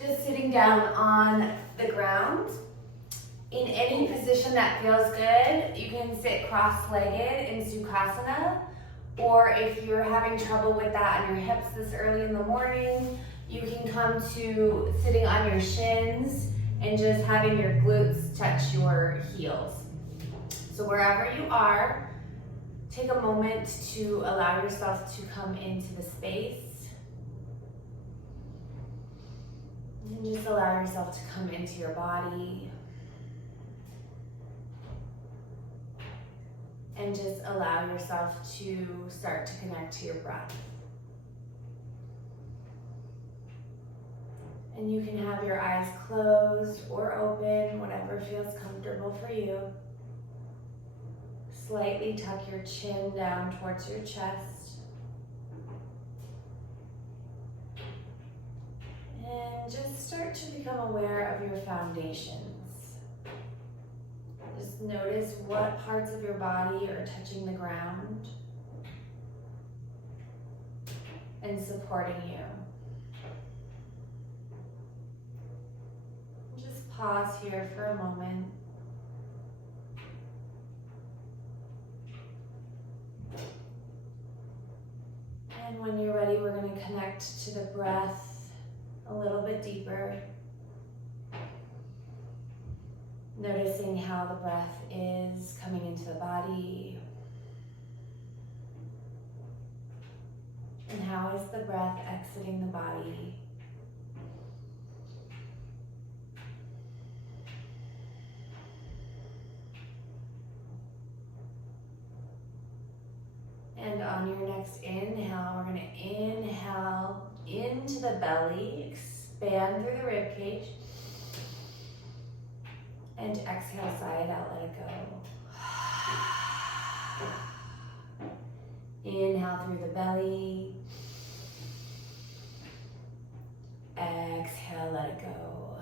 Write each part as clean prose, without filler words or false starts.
Just sitting down on the ground. In any position that feels good, you can sit cross-legged in Sukhasana, or if you're having trouble with that on your hips this early in the morning, you can come to sitting on your shins and just having your glutes touch your heels. So wherever you are, take a moment to allow yourself to come into the space. And just allow yourself to come into your body. And just allow yourself to start to connect to your breath. And you can have your eyes closed or open, whatever feels comfortable for you. Slightly tuck your chin down towards your chest. And just start to become aware of your foundations. Just notice what parts of your body are touching the ground and supporting you. Just pause here for a moment. And when you're ready, we're going to connect to the breath a little bit deeper. Noticing how the breath is coming into the body. And how is the breath exiting the body? And on your next inhale, we're going to inhale into the belly, expand through the rib cage. And exhale, sigh it out, let it go. Inhale through the belly. Exhale, let it go.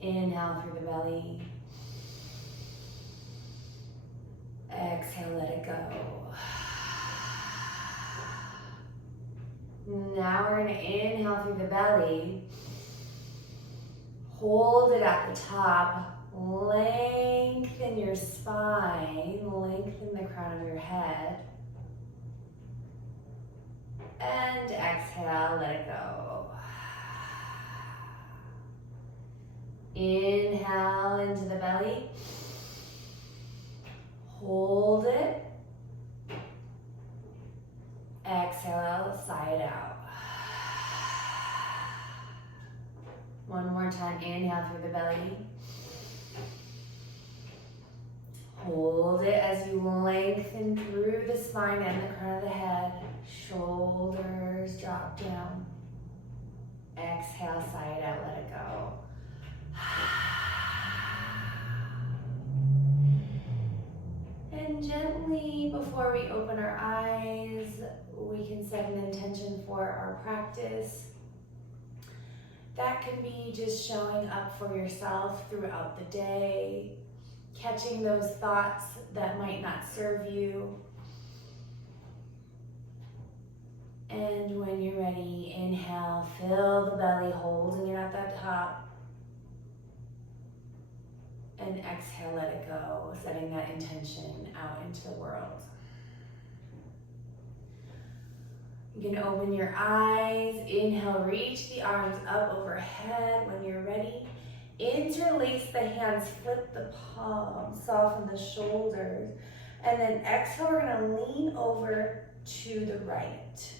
Inhale through the belly. Exhale, let it go. Now we're going to inhale through the belly. Hold it at the top. Lengthen your spine. Lengthen the crown of your head. And exhale, let it go. Inhale into the belly. Hold it. Exhale, sigh it out. One more time, inhale through the belly. Hold it as you lengthen through the spine and the crown of the head. Shoulders drop down. Exhale, sigh it out, let it go. And gently, before we open our eyes, we can set an intention for our practice. That can be just showing up for yourself throughout the day, catching those thoughts that might not serve you. And when you're ready, inhale, fill the belly, holding it at the top. And exhale, let it go, setting that intention out into the world. You can open your eyes. Inhale, reach the arms up overhead. When you're ready, interlace the hands, flip the palms, soften the shoulders. And then exhale, we're going to lean over to the right.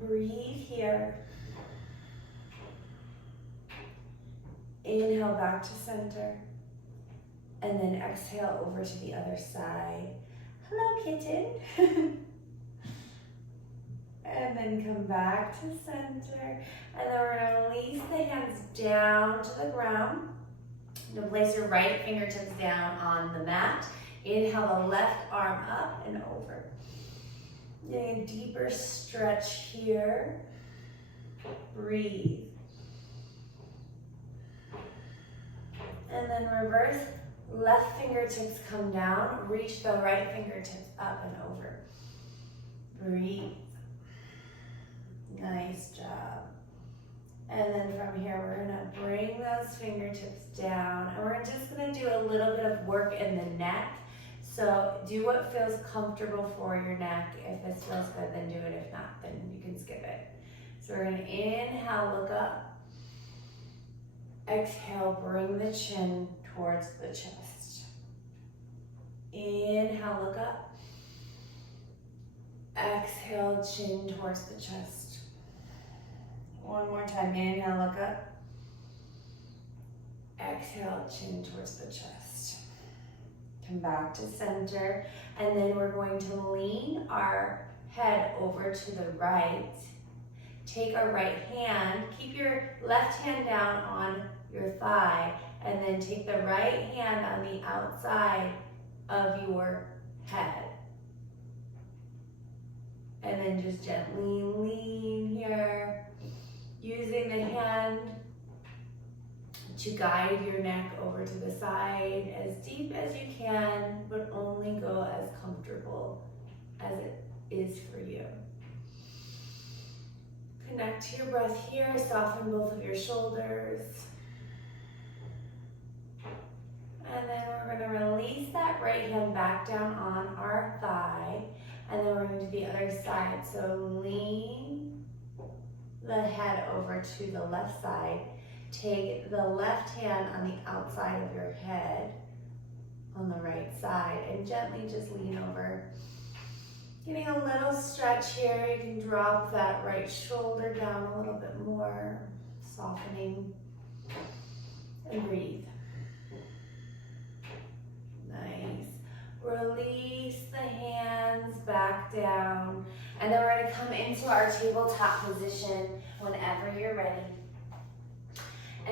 Breathe here. Inhale back to center. And then exhale over to the other side. Hello, kitten. And then come back to center. And then we're going to release the hands down to the ground. You'll place your right fingertips down on the mat. Inhale the left arm up and over. Getting a deeper stretch here. Breathe. And then reverse. Left fingertips come down. Reach the right fingertips up and over. Breathe. Nice job. And then from here, we're gonna bring those fingertips down, and we're just gonna do a little bit of work in the neck. So do what feels comfortable for your neck. If this feels good, then do it. If not, then you can skip it. So we're gonna inhale, look up. Exhale, bring the chin towards the chest. Inhale, look up. Exhale, chin towards the chest. One more time, inhale, look up. Exhale, chin towards the chest. Come back to center, and then we're going to lean our head over to the right. Take our right hand, keep your left hand down on your thigh, and then take the right hand on the outside of your head. And then just gently lean here, using the hand to guide your neck over to the side as deep as you can, but only go as comfortable as it is for you. Connect to your breath here, soften both of your shoulders. And then we're going to release that right hand back down on our thigh. And then we're going to do the other side. So lean the head over to the left side. Take the left hand on the outside of your head on the right side and gently just lean over. Getting a little stretch here. You can drop that right shoulder down a little bit more, softening, and breathe. Nice. Release the hands back down, and then we're going to come into our tabletop position whenever you're ready.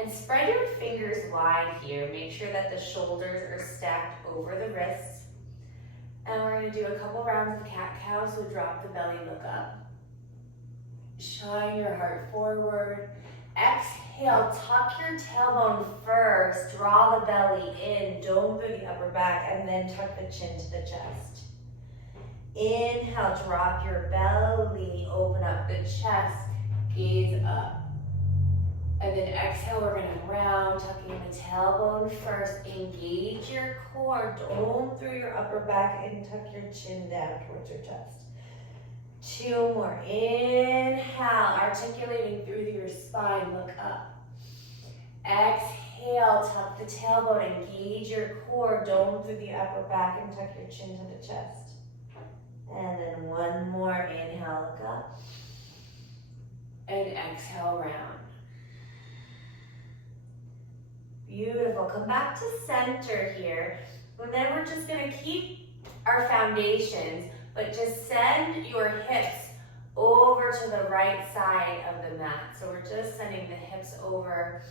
And spread your fingers wide here. Make sure that the shoulders are stacked over the wrists. And we're going to do a couple rounds of cat-cow, so drop the belly, look up. Shine your heart forward. Exhale, tuck your tailbone first. Draw the belly in, dome through the upper back, and then tuck the chin to the chest. Inhale, drop your belly, open up the chest, gaze up. And then exhale, we're going to round, tucking the tailbone first. Engage your core, dome through your upper back, and tuck your chin down towards your chest. Two more. Inhale, articulating through your spine, look up. Exhale, tuck the tailbone, engage your core, dome through the upper back, and tuck your chin to the chest. And then one more. Inhale, look up. And exhale, round. Beautiful. Come back to center here. And then we're just going to keep our foundations, but just send your hips over to the right side of the mat. So we're just sending the hips over.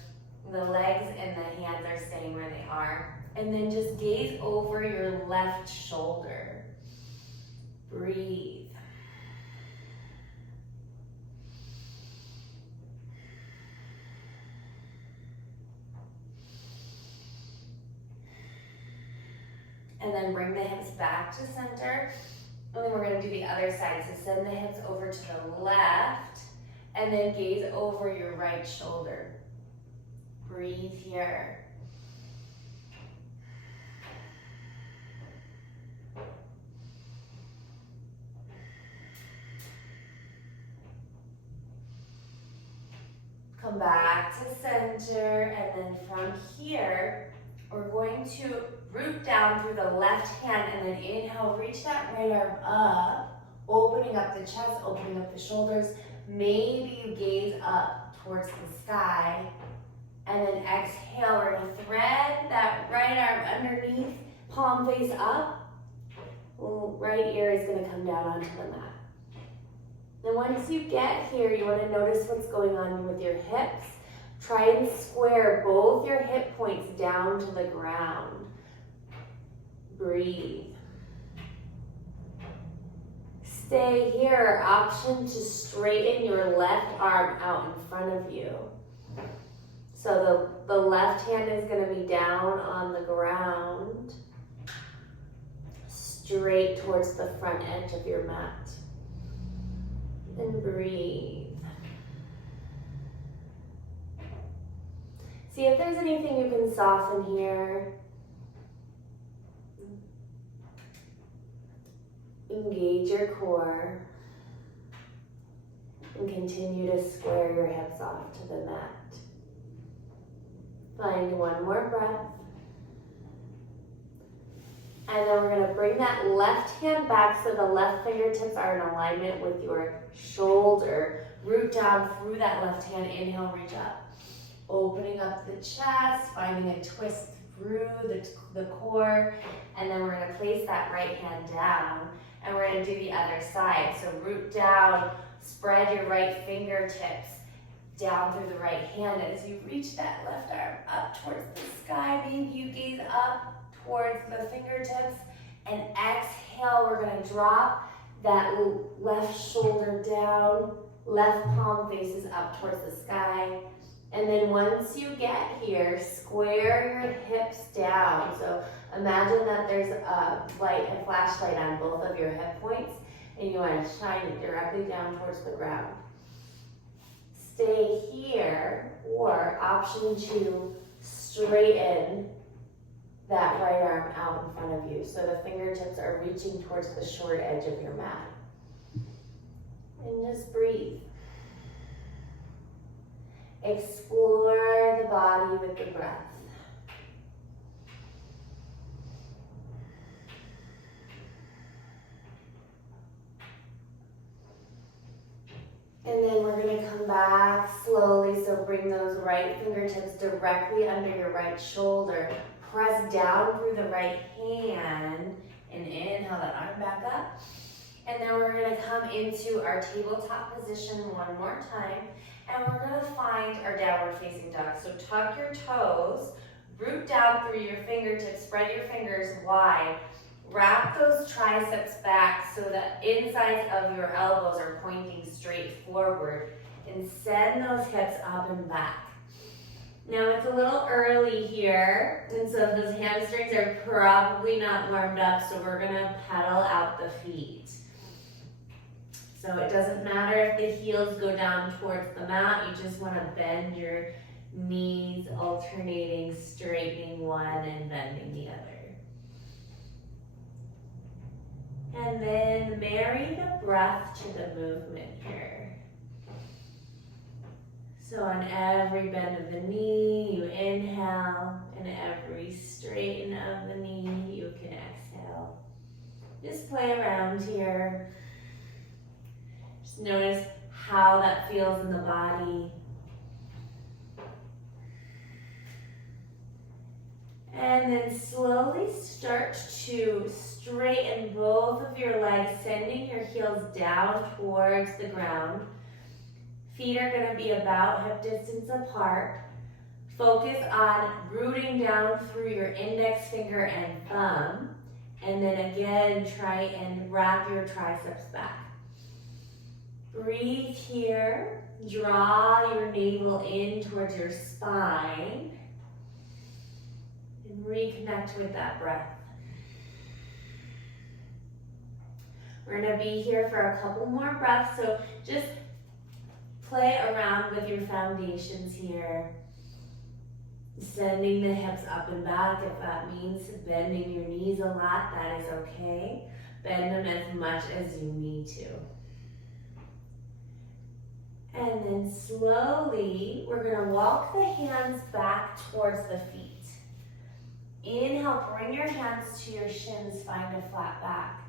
The legs and the hands are staying where they are. And then just gaze over your left shoulder. Breathe. And then bring the hips back to center. And then we're going to do the other side. So send the hips over to the left. And then gaze over your right shoulder. Breathe here. Come back to center. And then from here, we're going to root down through the left hand, and then inhale, reach that right arm up, opening up the chest, opening up the shoulders. Maybe you gaze up towards the sky, and then exhale, we're gonna thread that right arm underneath, palm face up. Right ear is gonna come down onto the mat. Then once you get here, you wanna notice what's going on with your hips. Try and square both your hip points down to the ground. Breathe. Stay here. Option to straighten your left arm out in front of you. So the left hand is going to be down on the ground, straight towards the front edge of your mat. And breathe. See if there's anything you can soften here. Engage your core and continue to square your hips off to the mat. Find one more breath. And then we're going to bring that left hand back so the left fingertips are in alignment with your shoulder. Root down through that left hand. Inhale, reach up. Opening up the chest, finding a twist through the core. And then we're going to place that right hand down. And we're going to do the other side. So root down, spread your right fingertips down through the right hand. As you reach that left arm up towards the sky, maybe you gaze up towards the fingertips, and exhale, we're going to drop that left shoulder down, left palm faces up towards the sky. And then once you get here, square your hips down. So imagine that there's a flashlight on both of your hip points, and you want to shine it directly down towards the ground. Stay here, or option 2, straighten that right arm out in front of you so the fingertips are reaching towards the short edge of your mat. And just breathe. Explore the body with the breath. And then we're going to come back slowly, so bring those right fingertips directly under your right shoulder. Press down through the right hand and inhale that arm back up. And then we're going to come into our tabletop position one more time. And we're going to find our downward facing dog. So tuck your toes, root down through your fingertips, spread your fingers wide. Wrap those triceps back so the insides of your elbows are pointing straight forward. And send those hips up and back. Now it's a little early here, and so those hamstrings are probably not warmed up, so we're gonna pedal out the feet. So it doesn't matter if the heels go down towards the mat, you just wanna bend your knees, alternating, straightening one and bending the other. And then marry the breath to the movement here. So on every bend of the knee, you inhale, and every straighten of the knee, you can exhale. Just play around here. Just notice how that feels in the body. And then slowly start to straighten both of your legs, sending your heels down towards the ground. Feet are going to be about hip distance apart. Focus on rooting down through your index finger and thumb. And then again, try and wrap your triceps back. Breathe here. Draw your navel in towards your spine. And reconnect with that breath. We're going to be here for a couple more breaths, so just play around with your foundations here. Sending the hips up and back. If that means bending your knees a lot, that is okay. Bend them as much as you need to. And then slowly, we're going to walk the hands back towards the feet. Inhale, bring your hands to your shins, find a flat back.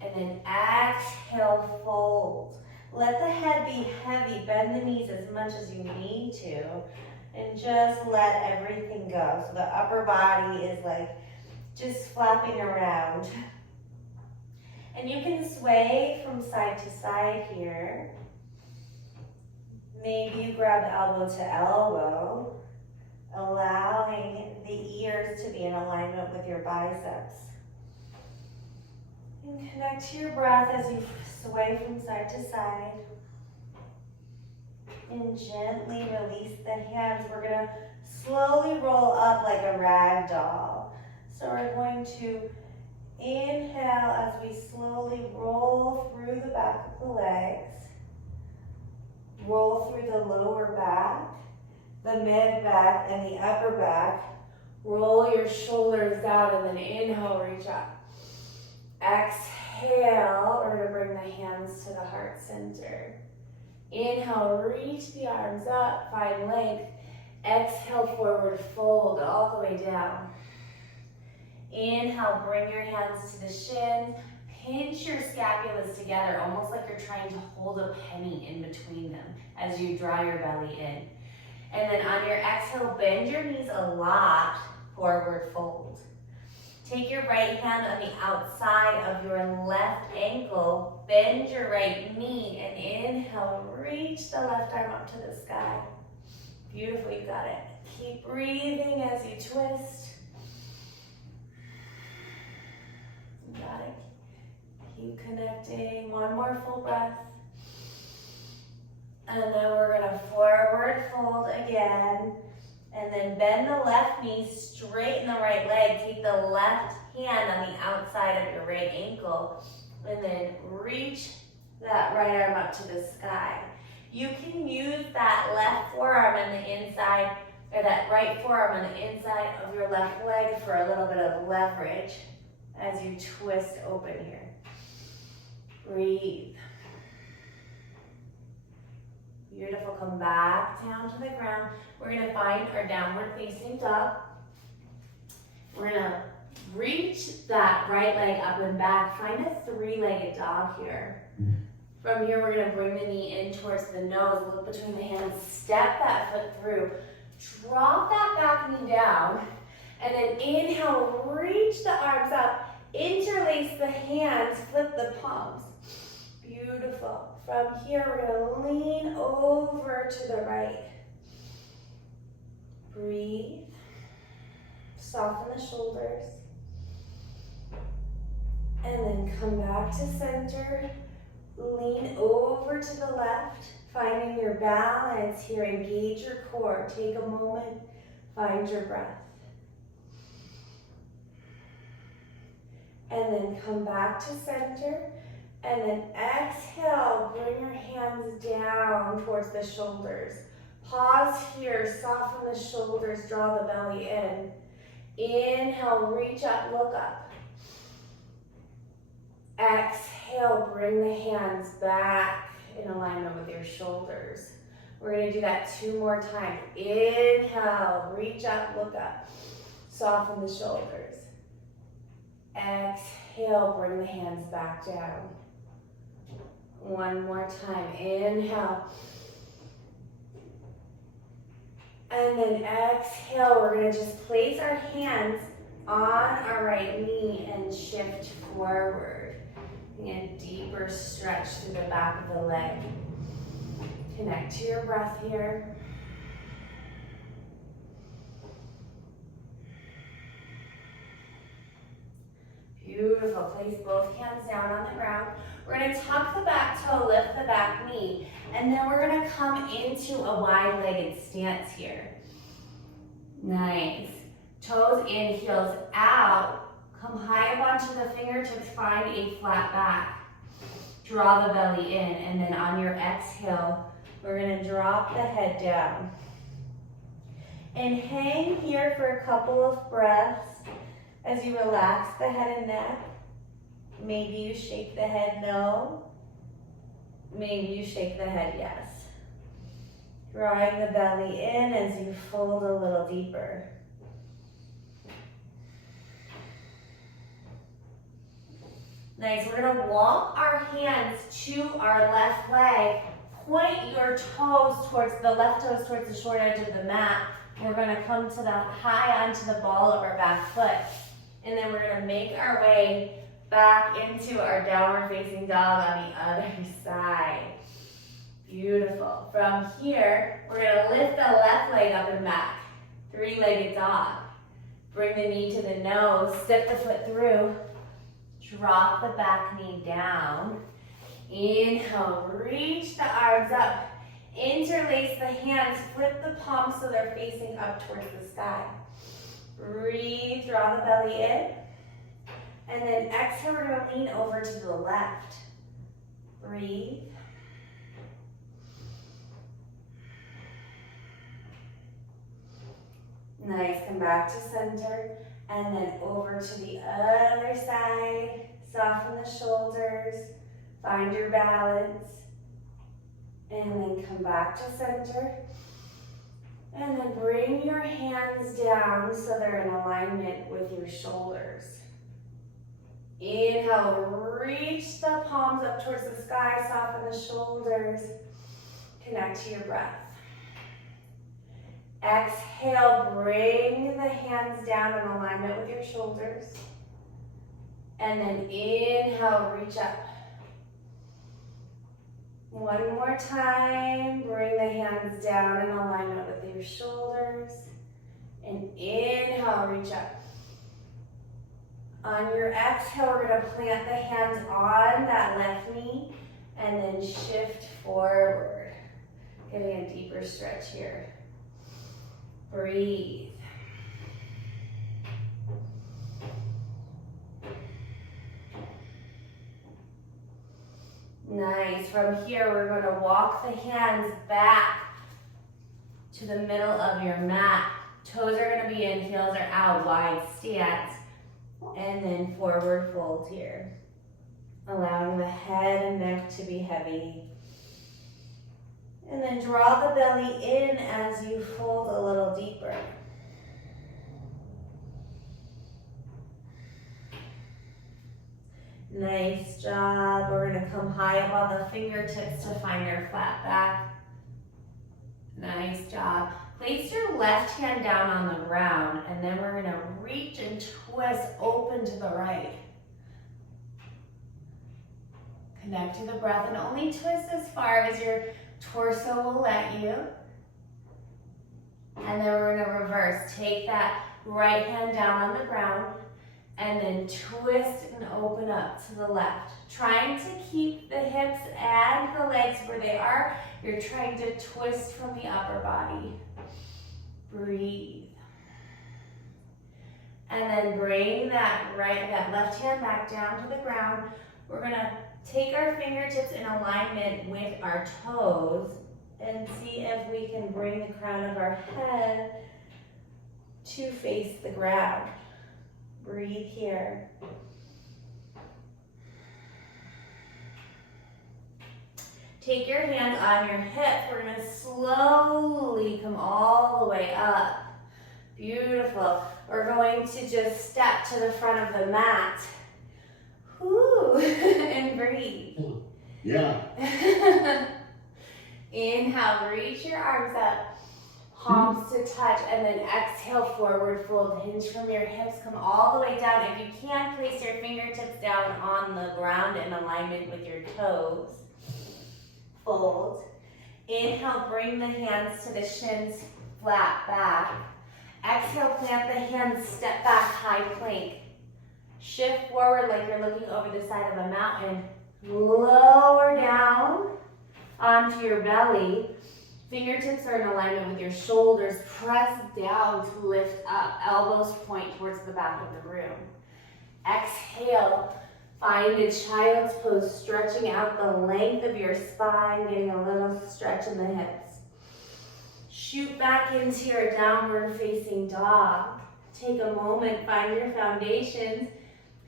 And then exhale, fold. Let the head be heavy, bend the knees as much as you need to, and just let everything go. So the upper body is like just flapping around. And you can sway from side to side here. Maybe you grab elbow to elbow, allowing the ears to be in alignment with your biceps. And connect to your breath as you sway from side to side. And gently release the hands. We're going to slowly roll up like a rag doll. So we're going to inhale as we slowly roll through the back of the legs. Roll through the lower back. the mid back and the upper back. Roll your shoulders down and then inhale, reach up. Exhale, we're gonna bring the hands to the heart center. Inhale, reach the arms up, find length. Exhale, forward fold all the way down. Inhale, bring your hands to the shins. Pinch your scapulas together, almost like you're trying to hold a penny in between them as you draw your belly in. And then on your exhale, bend your knees a lot, forward fold. Take your right hand on the outside of your left ankle, bend your right knee, and inhale, reach the left arm up to the sky. Beautiful, you got it. Keep breathing as you twist. You got it. Keep connecting. One more full breath. And then we're gonna forward fold again. And then bend the left knee, straighten the right leg. Take the left hand on the outside of your right ankle. And then reach that right arm up to the sky. You can use that left forearm on the inside, or that right forearm on the inside of your left leg for a little bit of leverage as you twist open here. Breathe. Beautiful, come back down to the ground. We're gonna find our downward facing dog. We're gonna reach that right leg up and back. Find a three-legged dog here. From here, we're gonna bring the knee in towards the nose, look between the hands, step that foot through, drop that back knee down, and then inhale, reach the arms up, interlace the hands, flip the palms. Beautiful. From here, we're gonna lean over to the right. Breathe. Soften the shoulders. And then come back to center. Lean over to the left. Finding your balance here. Engage your core. Take a moment. Find your breath. And then come back to center. And then exhale, bring your hands down towards the shoulders. Pause here, soften the shoulders, draw the belly in. Inhale, reach up, look up. Exhale, bring the hands back in alignment with your shoulders. We're gonna do that 2 more times. Inhale, reach up, look up. Soften the shoulders. Exhale, bring the hands back down. 1 more time, inhale. And then exhale, we're gonna just place our hands on our right knee and shift forward. And a deeper stretch through the back of the leg. Connect to your breath here. Beautiful, place both hands down on the ground. We're gonna tuck the back toe, lift the back knee, and then we're gonna come into a wide-legged stance here. Nice. Toes in, heels out. Come high up onto the fingertips, find a flat back. Draw the belly in, and then on your exhale, we're gonna drop the head down. And hang here for a couple of breaths as you relax the head and neck. Maybe you shake the head no. Maybe you shake the head yes. Drawing the belly in as you fold a little deeper. Nice, we're gonna walk our hands to our left leg. Point your toes towards the left toes towards the short edge of the mat. We're gonna come to the high onto the ball of our back foot. And then we're gonna make our way back into our downward facing dog on the other side. Beautiful. From here, we're gonna lift the left leg up and back. 3-legged dog. Bring the knee to the nose, step the foot through. Drop the back knee down. Inhale, reach the arms up. Interlace the hands, flip the palms so they're facing up towards the sky. Breathe, draw the belly in. And then exhale, we're gonna lean over to the left. Breathe. Nice, come back to center and then over to the other side. Soften the shoulders, find your balance, and then come back to center. And then bring your hands down so they're in alignment with your shoulders. Inhale, reach the palms up towards the sky, soften the shoulders, connect to your breath. Exhale, bring the hands down in alignment with your shoulders. And then inhale, reach up. One more time, bring the hands down in alignment with your shoulders. And inhale, reach up. On your exhale, we're going to plant the hands on that left knee and then shift forward. Getting a deeper stretch here. Breathe. Nice. From here, we're going to walk the hands back to the middle of your mat. Toes are going to be in, heels are out, wide stance. And then forward fold here. Allowing the head and neck to be heavy. And then draw the belly in as you fold a little deeper. Nice job. We're going to come high up on the fingertips to find our flat back. Nice job. Place your left hand down on the ground, and then we're going to reach and twist open to the right. Connect to the breath and only twist as far as your torso will let you. And then we're going to reverse. Take that right hand down on the ground and then twist and open up to the left. Trying to keep the hips and the legs where they are. You're trying to twist from the upper body. Breathe. And then bring that left hand back down to the ground. We're going to take our fingertips in alignment with our toes and see if we can bring the crown of our head to face the ground. Breathe here. Take your hands on your hips. We're going to slowly come all the way up. Beautiful. We're going to just step to the front of the mat. Whoo, and breathe. Yeah. Inhale, reach your arms up, palms to touch, and then exhale, forward fold. Hinge from your hips, come all the way down. If you can, place your fingertips down on the ground in alignment with your toes. Fold. Inhale, bring the hands to the shins, flat back. Exhale, plant the hands, step back, high plank. Shift forward like you're looking over the side of a mountain. Lower down onto your belly. Fingertips are in alignment with your shoulders. Press down to lift up. Elbows point towards the back of the room. Exhale. Find a child's pose, stretching out the length of your spine, getting a little stretch in the hips. Shoot back into your downward facing dog. Take a moment, find your foundations.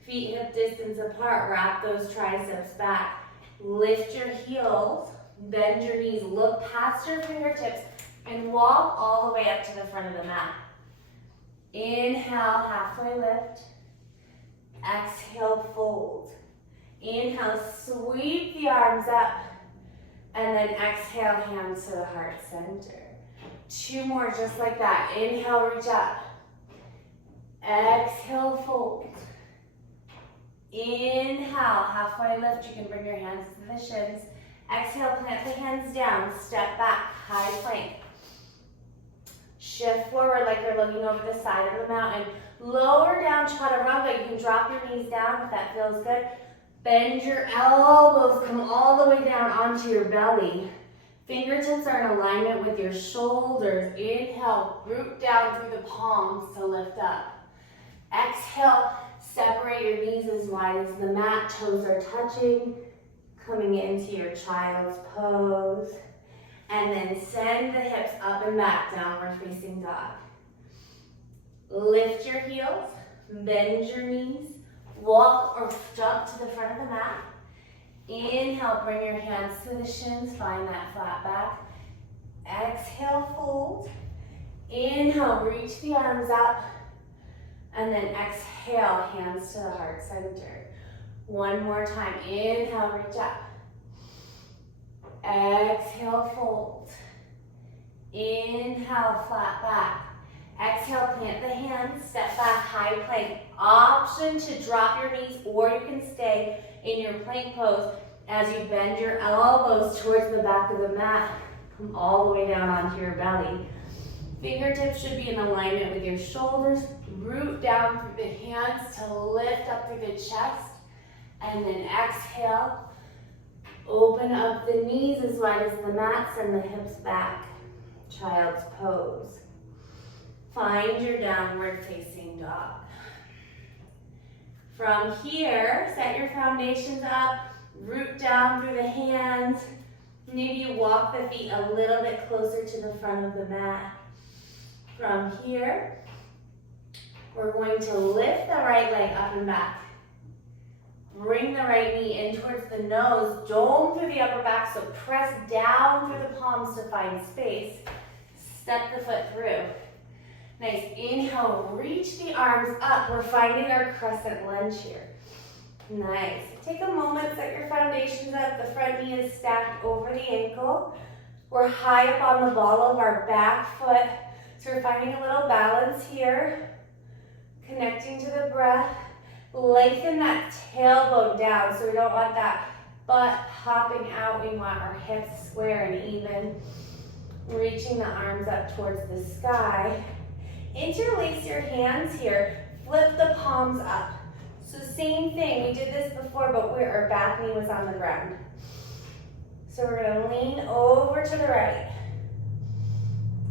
Feet hip distance apart, wrap those triceps back. Lift your heels, bend your knees, look past your fingertips, and walk all the way up to the front of the mat. Inhale, halfway lift. Exhale, fold. Inhale, sweep the arms up. And then exhale, hands to the heart center. 2 more just like that. Inhale, reach up. Exhale, fold. Inhale, halfway lift. You can bring your hands to the shins. Exhale, plant the hands down. Step back, high plank. Shift forward like you're looking over the side of the mountain. Lower down chaturanga. You can drop your knees down if that feels good. Bend your elbows, come all the way down onto your belly. Fingertips are in alignment with your shoulders. Inhale, root down through the palms to lift up. Exhale, separate your knees as wide as the mat. Toes are touching, coming into your child's pose. And then send the hips up and back, downward facing dog. Lift your heels, bend your knees, walk or jump to the front of the mat. Inhale, bring your hands to the shins, find that flat back. Exhale, fold. Inhale, reach the arms up. And then exhale, hands to the heart center. One more time, inhale, reach up. Exhale, fold. Inhale, flat back. Exhale, plant the hands, step back, high plank. Option to drop your knees, or you can stay in your plank pose as you bend your elbows towards the back of the mat. Come all the way down onto your belly. Fingertips should be in alignment with your shoulders. Root down through the hands to lift up through the chest. And then exhale. Open up the knees as wide as the mat, send the hips back. Child's pose. Find your downward facing dog. From here, set your foundations up, root down through the hands. Maybe you walk the feet a little bit closer to the front of the mat. From here, we're going to lift the right leg up and back. Bring the right knee in towards the nose, dome through the upper back, so press down through the palms to find space. Step the foot through. Nice, inhale, reach the arms up. We're finding our crescent lunge here. Nice, take a moment, set your foundations up. The front knee is stacked over the ankle. We're high up on the ball of our back foot, so we're finding a little balance here. Connecting to the breath. Lengthen that tailbone down, so we don't want that butt hopping out. We want our hips square and even. Reaching the arms up towards the sky. Interlace your hands here. Flip the palms up. So same thing, we did this before, but our back knee was on the ground. So we're gonna lean over to the right.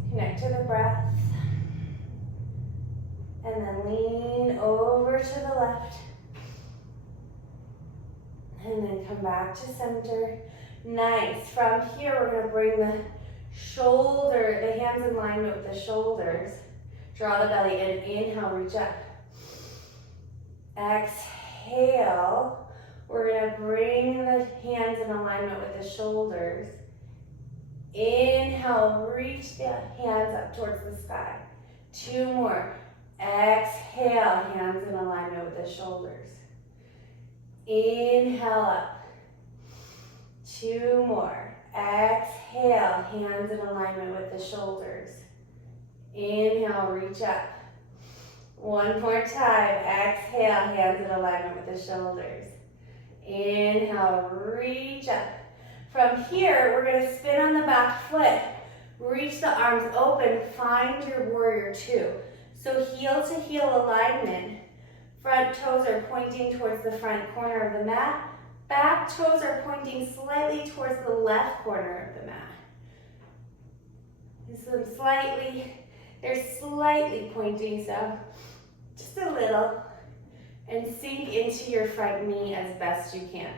Connect to the breath. And then lean over to the left. And then come back to center. Nice. From here, we're going to bring the hands in alignment with the shoulders. Draw the belly in. Inhale, reach up. Exhale. We're going to bring the hands in alignment with the shoulders. Inhale, reach the hands up towards the sky. 2 more. Exhale, hands in alignment with the shoulders. Inhale up. 2 more. Exhale, hands in alignment with the shoulders. Inhale, reach up. 1 more time. Exhale, hands in alignment with the shoulders. Inhale, reach up. From here, we're going to spin on the back foot. Reach the arms open. Find your warrior 2. So heel to heel alignment. Front toes are pointing towards the front corner of the mat. Back toes are pointing slightly towards the left corner of the mat. They're slightly pointing, so just a little. And sink into your front knee as best you can.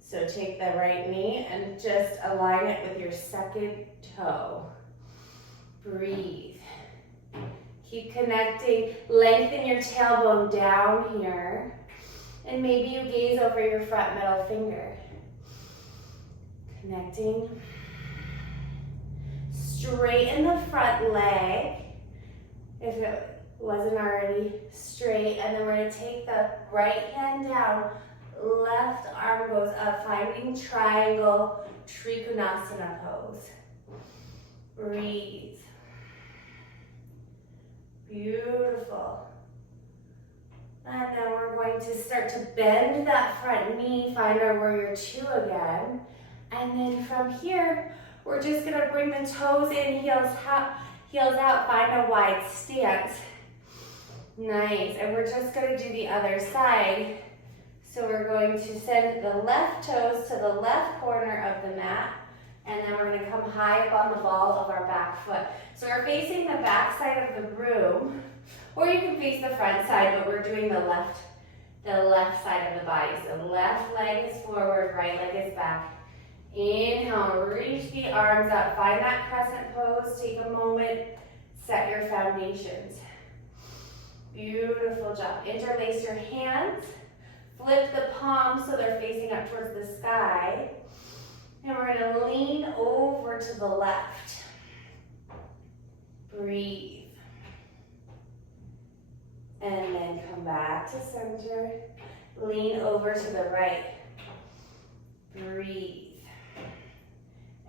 So take the right knee and just align it with your second toe. Breathe. Keep connecting. Lengthen your tailbone down here. And maybe you gaze over your front middle finger. Connecting. Straighten the front leg, if it wasn't already straight. And then we're going to take the right hand down. Left arm goes up, finding triangle Trikonasana pose. Breathe. Beautiful. And then we're going to start to bend that front knee, find our warrior 2 again. And then from here, we're just gonna bring the toes in, heels out, find a wide stance. Nice, and we're just gonna do the other side. So we're going to send the left toes to the left corner of the mat, and then we're gonna come high up on the ball of our back foot. So we're facing the back side of the room, or you can face the front side, but we're doing the left side of the body. So left leg is forward, right leg is back. Inhale, reach the arms up, find that crescent pose, take a moment, set your foundations. Beautiful job. Interlace your hands. Flip the palms so they're facing up towards the sky. And we're going to lean over to the left. Breathe. And then come back to center. Lean over to the right. Breathe.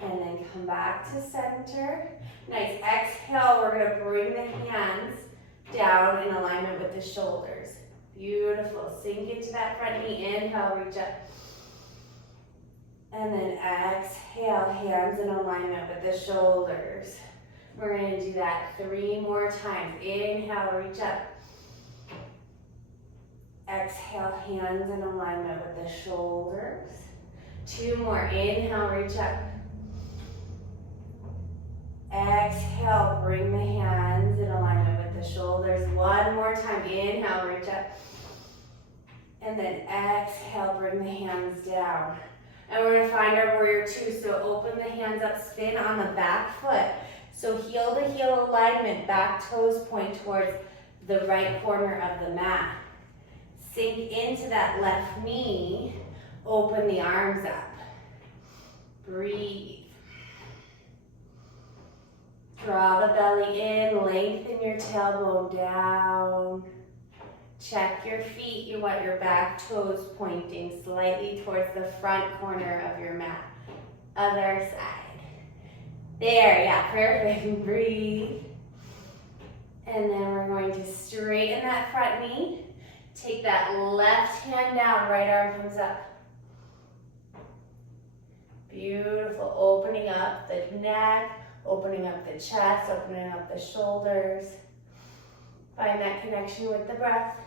And then come back to center. Nice. Exhale, we're going to bring the hands down in alignment with the shoulders. Beautiful. Sink into that front knee. Inhale, reach up. And then exhale, hands in alignment with the shoulders. We're going to do that 3 more times. Inhale, reach up. Exhale, hands in alignment with the shoulders. 2 more. Inhale, reach up. Exhale, bring the hands in alignment with the shoulders. 1 more time. Inhale, reach up. And then exhale, bring the hands down. And we're going to find our warrior 2. So open the hands up, spin on the back foot. So heel to heel alignment, back toes point towards the right corner of the mat. Sink into that left knee, open the arms up. Breathe. Draw the belly in, lengthen your tailbone down. Check your feet. You want your back toes pointing slightly towards the front corner of your mat. Other side. There, yeah, perfect. Breathe. And then we're going to straighten that front knee. Take that left hand down, right arm comes up. Beautiful. Opening up the neck, opening up the chest, opening up the shoulders. Find that connection with the breath.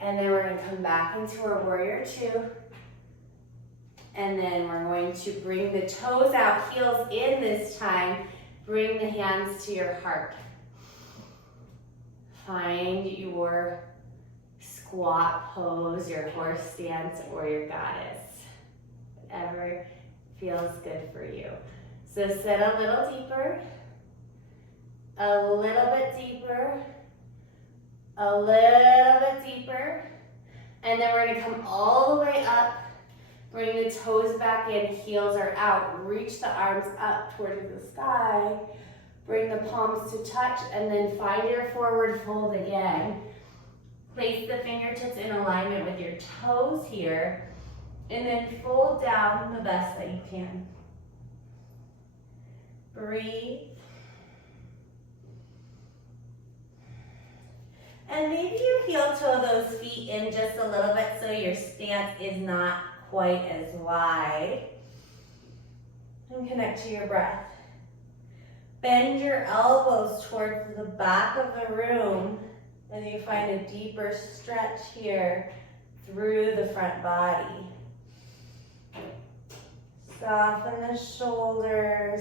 And then we're going to come back into our warrior 2. And then we're going to bring the toes out, heels in this time. Bring the hands to your heart. Find your squat pose, your horse stance, or your goddess. Whatever feels good for you. So sit a little deeper, a little bit deeper, a little bit deeper, and then we're going to come all the way up. Bring the toes back in, heels are out. Reach the arms up towards the sky. Bring the palms to touch, and then find your forward fold again. Place the fingertips in alignment with your toes here, and then fold down the best that you can. Breathe. And maybe you heel toe those feet in just a little bit so your stance is not quite as wide. And connect to your breath. Bend your elbows towards the back of the room as you find a deeper stretch here through the front body. Soften the shoulders.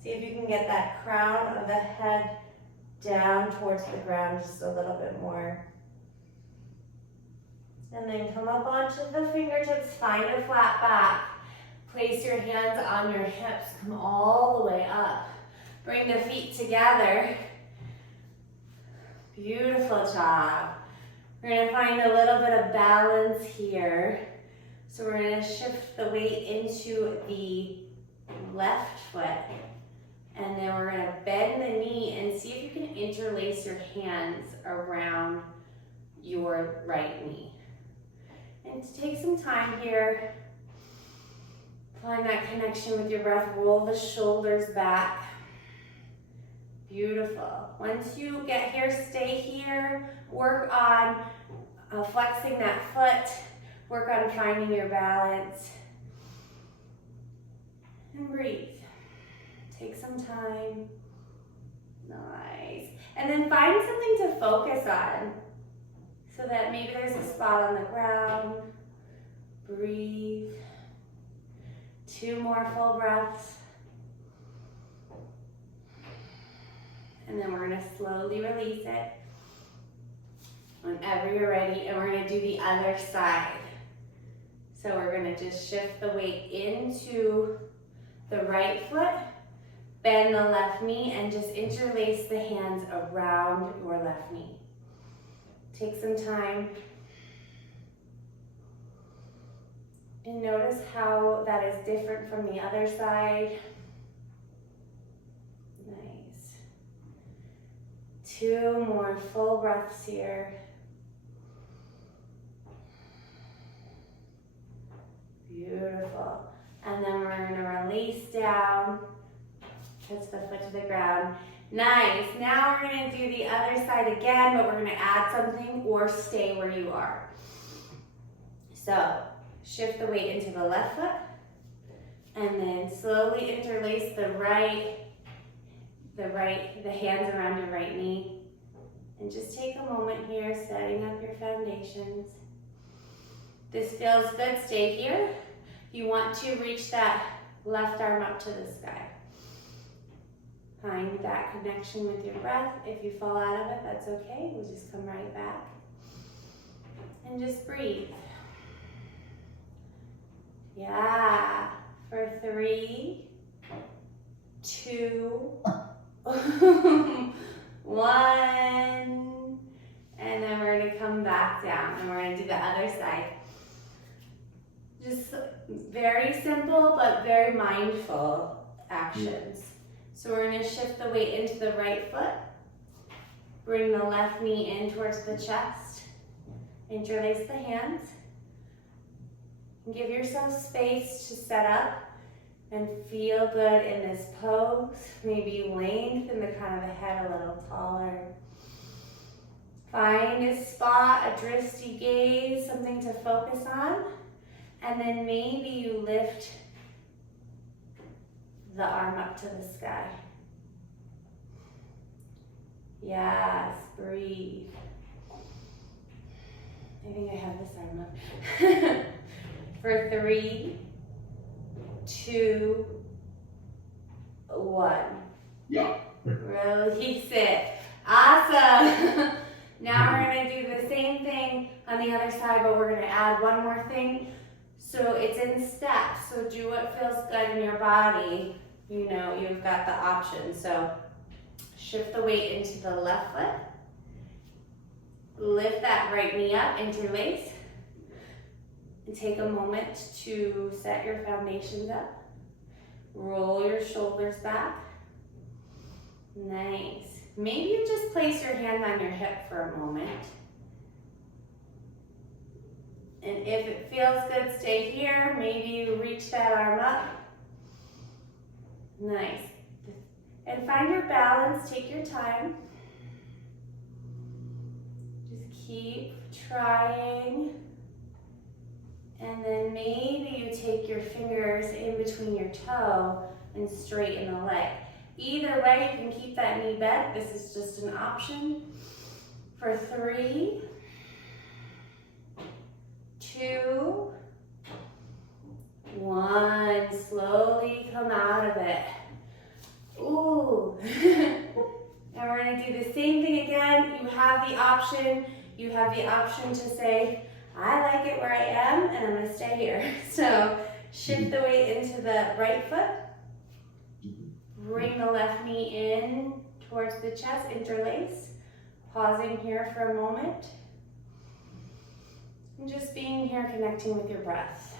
See if you can get that crown of the head down towards the ground just a little bit more. And then come up onto the fingertips, find a flat back. Place your hands on your hips, come all the way up. Bring the feet together. Beautiful job. We're going to find a little bit of balance here. So we're going to shift the weight into the left foot. And then we're going to bend the knee and see if you can interlace your hands around your right knee. And to take some time here, find that connection with your breath. Roll the shoulders back. Beautiful. Once you get here, stay here. Work on flexing that foot. Work on finding your balance. And breathe. Take some time. Nice. And then find something to focus on. So that maybe there's a spot on the ground. Breathe. 2 more full breaths. And then we're going to slowly release it whenever you're ready. And we're going to do the other side. So we're going to just shift the weight into the right foot. Bend the left knee and just interlace the hands around your left knee. Take some time and notice how that is different from the other side. Nice. 2 more full breaths here. Beautiful. And then we're going to release down. Touch the foot to the ground. Nice. Now we're going to do the other side again, but we're going to add something or stay where you are. So shift the weight into the left foot and then slowly interlace the hands around your right knee. And just take a moment here, setting up your foundations. This feels good, stay here. You want to reach that left arm up to the sky. Find that connection with your breath. If you fall out of it, that's okay. We'll just come right back. And just breathe. Yeah. For 3, 2, 1. And then we're going to come back down. And we're going to do the other side. Just very simple, but very mindful actions. So we're going to shift the weight into the right foot. Bring the left knee in towards the chest. Interlace the hands. And give yourself space to set up and feel good in this pose. Maybe lengthen the crown of the head a little taller. Find a spot, a dristy gaze, something to focus on. And then maybe you lift the arm up to the sky. Yes, breathe. I think I have this arm up. For 3, 2, 1. Yeah. Release it. Awesome. Now we're going to do the same thing on the other side, but we're going to add one more thing. So it's in steps. So do what feels good in your body. You know, you've got the option. So shift the weight into the left foot. Lift that right knee up, interlace. And take a moment to set your foundations up. Roll your shoulders back. Nice. Maybe you just place your hand on your hip for a moment. And if it feels good, stay here. Maybe you reach that arm up. Nice. And find your balance, take your time. Just keep trying. And then maybe you take your fingers in between your toe and straighten the leg. Either way, you can keep that knee bent. This is just an option. For 3, 2, 1. Slowly come out of it. Ooh. And we're going to do the same thing again. You have the option. You have the option to say, I like it where I am, and I'm going to stay here. So shift the weight into the right foot. Bring the left knee in towards the chest, interlace. Pausing here for a moment. And just being here, connecting with your breath.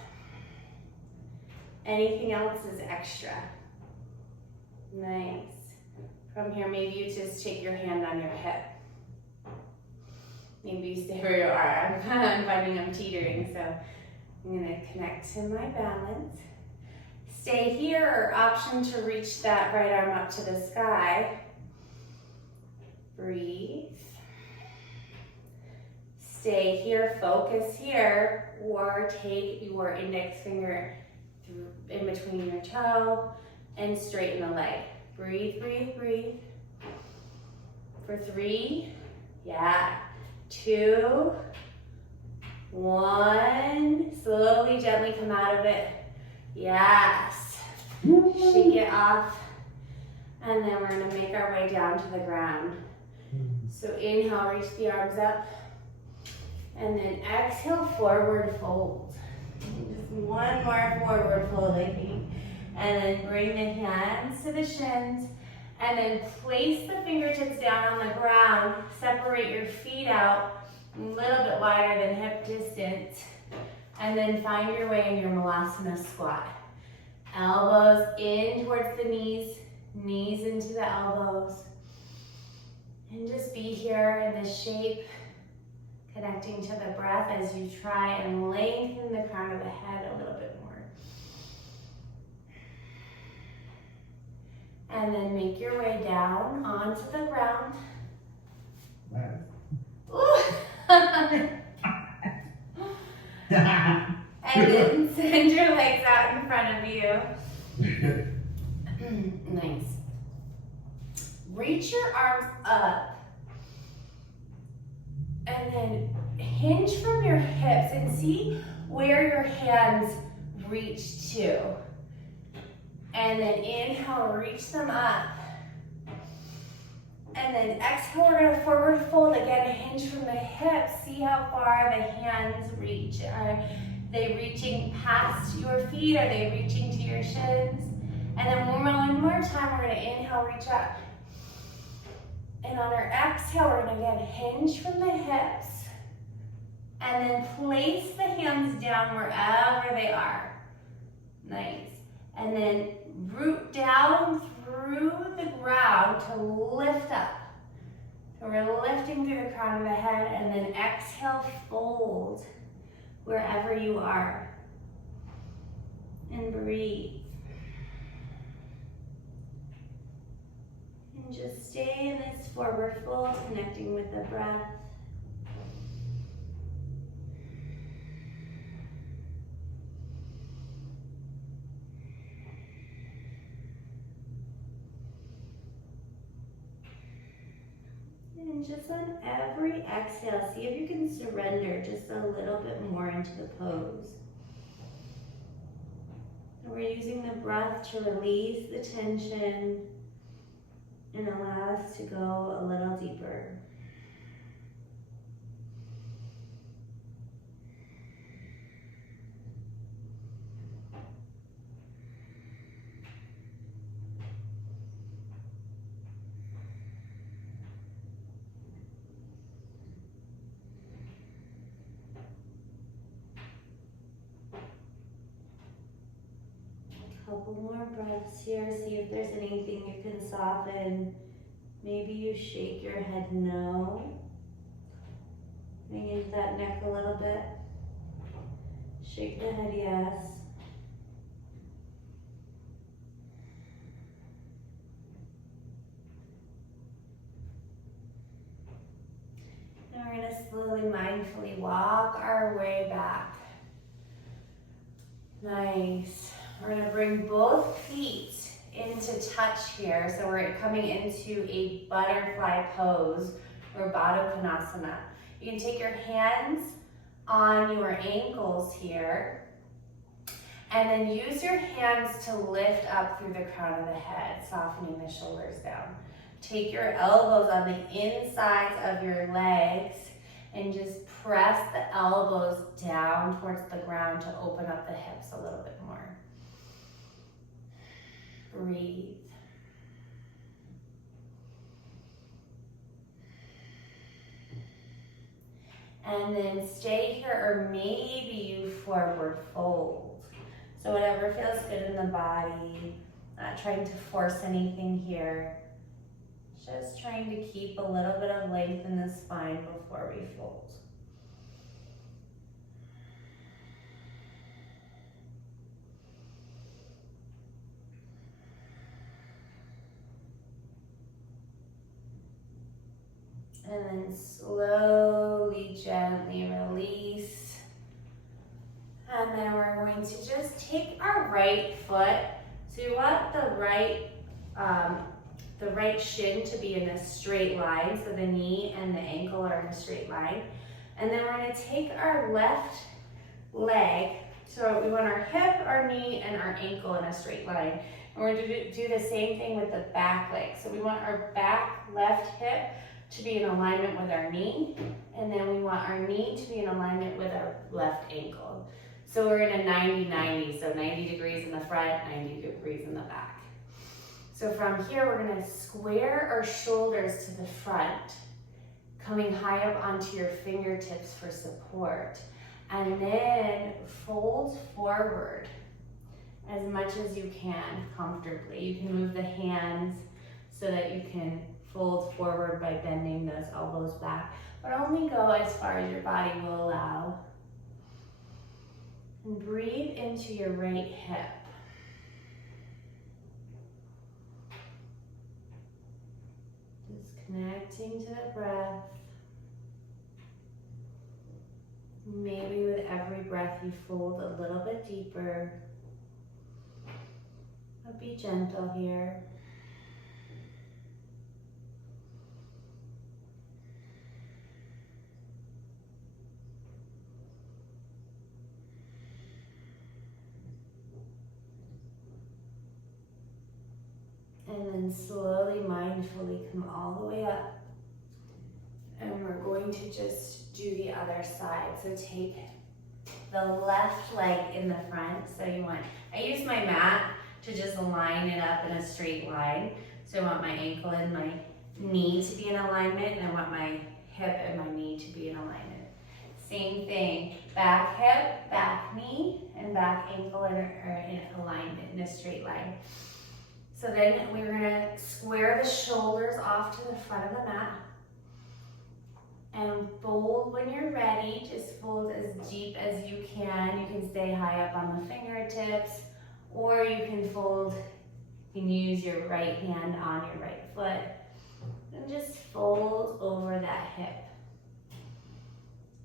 Anything else is extra. Nice. From here, maybe you just take your hand on your hip. Maybe you stay where you are. I'm finding I'm teetering, so I'm going to connect to my balance. Stay here, or option to reach that right arm up to the sky. Breathe. Stay here, focus here, or take your index finger in between your toe and straighten the leg. Breathe, breathe, breathe. For 3, yeah. 2, 1. Slowly, gently come out of it. Yes. Shake it off. And then we're going to make our way down to the ground. So inhale, reach the arms up. And then exhale, forward fold. Just one more forward fold, I think. And then bring the hands to the shins. And then place the fingertips down on the ground. Separate your feet out a little bit wider than hip distance. And then find your way in your Malasana squat. Elbows in towards the knees, knees into the elbows. And just be here in this shape, connecting to the breath as you try and lengthen the crown of the head a little bit more. And then make your way down onto the ground. And then send your legs out in front of you. Nice. Reach your arms up. And then hinge from your hips and see where your hands reach to. And then inhale, reach them up. And then exhale, we're gonna forward fold again, hinge from the hips. See how far the hands reach. Are they reaching past your feet? Are they reaching to your shins? And then one more time, we're gonna inhale, reach up. And on our exhale, we're gonna again hinge from the hips. And then place the hands down wherever they are. Nice. And then root down through the ground to lift up. So we're lifting through the crown of the head, and then exhale, fold wherever you are. And breathe. And just stay in this forward fold, connecting with the breath. And just on every exhale, see if you can surrender just a little bit more into the pose. And we're using the breath to release the tension and allow us to go a little deeper. Couple more breaths here. See if there's anything you can soften. Maybe you shake your head no. Bring into that neck a little bit. Shake the head yes. Now we're going to slowly, mindfully walk our way back. Nice. We're going to bring both feet into touch here. So we're coming into a butterfly pose or Baddha Konasana. You can take your hands on your ankles here and then use your hands to lift up through the crown of the head, softening the shoulders down. Take your elbows on the insides of your legs and just press the elbows down towards the ground to open up the hips a little bit more. Breathe. And then stay here, or maybe you forward fold. So whatever feels good in the body, not trying to force anything here. Just trying to keep a little bit of length in the spine before we fold. And then slowly, gently release. And then we're going to just take our right foot. So you want the right shin to be in a straight line. So the knee and the ankle are in a straight line. And then we're going to take our left leg. So we want our hip, our knee, and our ankle in a straight line. And we're going to do the same thing with the back leg. So we want our back left hip to be in alignment with our knee, and then we want our knee to be in alignment with our left ankle. So we're in a 90-90, so 90 degrees in the front, 90 degrees in the back. So from here, we're gonna square our shoulders to the front, coming high up onto your fingertips for support. And then fold forward as much as you can comfortably. You can move the hands so that you can fold forward by bending those elbows back, but only go as far as your body will allow. And breathe into your right hip. Just connecting to the breath. Maybe with every breath you fold a little bit deeper. But be gentle here. And then slowly, mindfully come all the way up. And we're going to just do the other side. So take the left leg in the front. So you want, I use my mat to just line it up in a straight line. So I want my ankle and my knee to be in alignment, and I want my hip and my knee to be in alignment. Same thing, back hip, back knee, and back ankle are in alignment in a straight line. So then we're gonna square the shoulders off to the front of the mat. And fold when you're ready. Just fold as deep as you can. You can stay high up on the fingertips, or you can fold, you can use your right hand on your right foot. And just fold over that hip.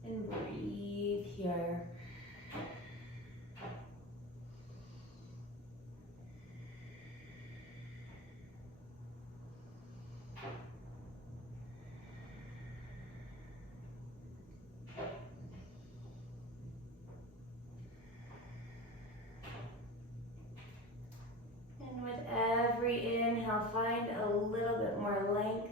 And breathe here. And with every inhale, find a little bit more length.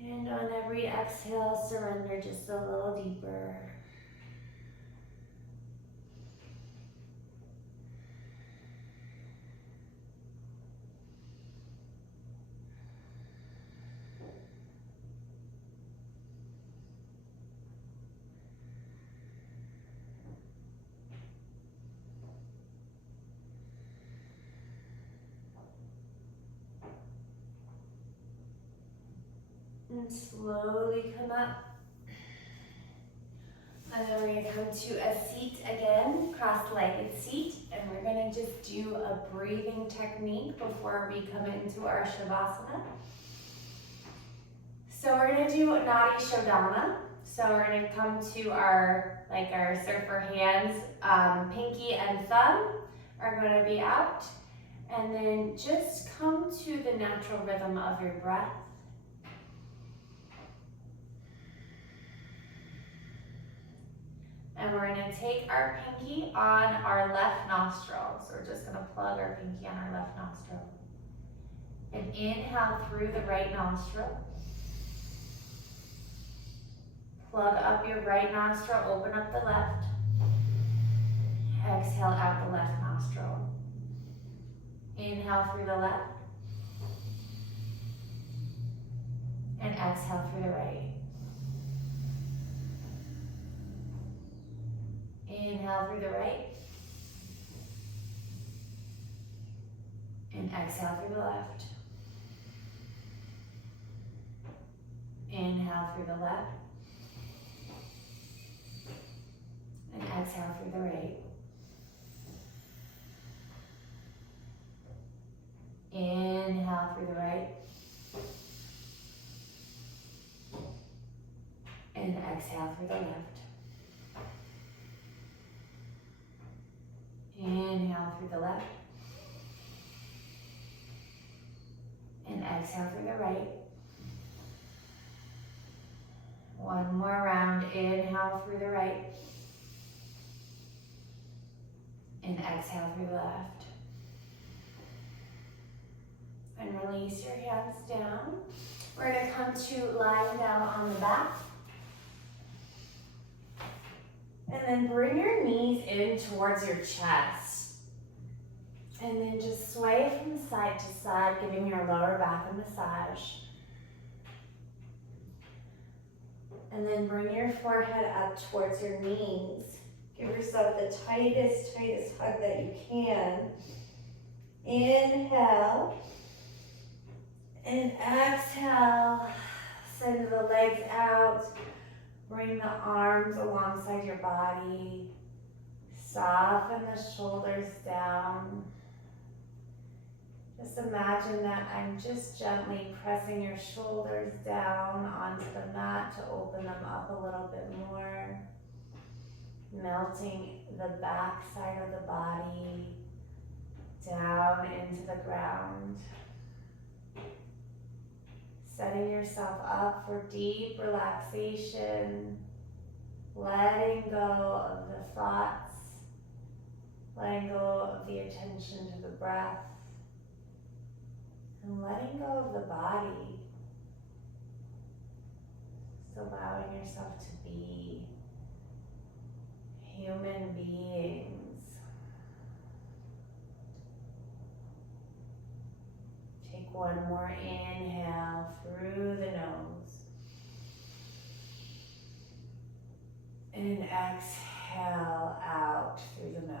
And on every exhale, surrender just a little deeper. And slowly come up. And then we're gonna come to a seat again, cross-legged seat. And we're gonna just do a breathing technique before we come into our Shavasana. So we're gonna do Nadi Shodhana. So we're gonna come to our surfer hands, pinky and thumb are gonna be out. And then just come to the natural rhythm of your breath. And we're gonna take our pinky on our left nostril. So we're just gonna plug our pinky on our left nostril. And inhale through the right nostril. Plug up your right nostril, open up the left. Exhale out the left nostril. Inhale through the left. And exhale through the right. Inhale through the right. And exhale through the left. Inhale through the left. And exhale through the right. Inhale through the right. And exhale through the left. Inhale through the left. And exhale through the right. One more round. Inhale through the right. And exhale through the left. And release your hands down. We're going to come to lying down on the back. then bring your knees in towards your chest. And then just sway from side to side, giving your lower back a massage. And then bring your forehead up towards your knees. Give yourself the tightest hug that you can. Inhale. And exhale. Send the legs out. Bring the arms alongside your body. Soften the shoulders down. Just imagine that I'm just gently pressing your shoulders down onto the mat to open them up a little bit more. Melting the back side of the body down into the ground. Setting yourself up for deep relaxation. Letting go of the thoughts. Letting go of the attention to the breath. And letting go of the body. Just allowing yourself to be human beings. Take one more inhale through the nose. And exhale out through the mouth.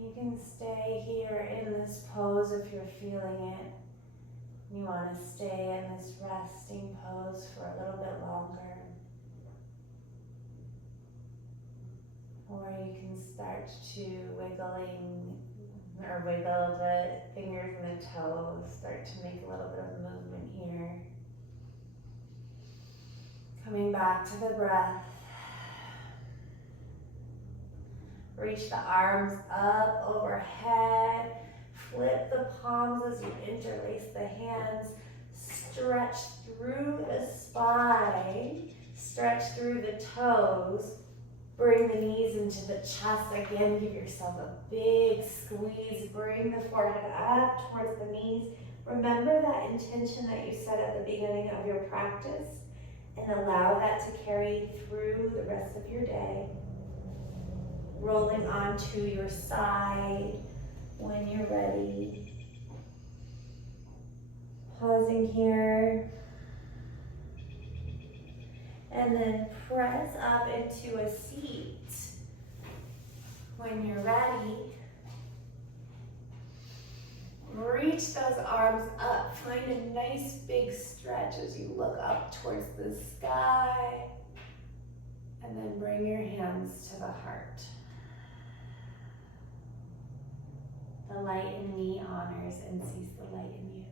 You can stay here in this pose if you're feeling it. You want to stay in this resting pose for a little bit longer. Or you can start to wiggle the fingers and the toes. Start to make a little bit of movement here. Coming back to the breath. Reach the arms up overhead. Flip the palms as you interlace the hands. Stretch through the spine. Stretch through the toes. Bring the knees into the chest. Again, give yourself a big squeeze. Bring the forehead up towards the knees. Remember that intention that you set at the beginning of your practice and allow that to carry through the rest of your day. Rolling onto your side when you're ready. Pausing here. And then press up into a seat. When you're ready, reach those arms up. Find a nice big stretch as you look up towards the sky. And then bring your hands to the heart. The light in me honors and sees the light in you.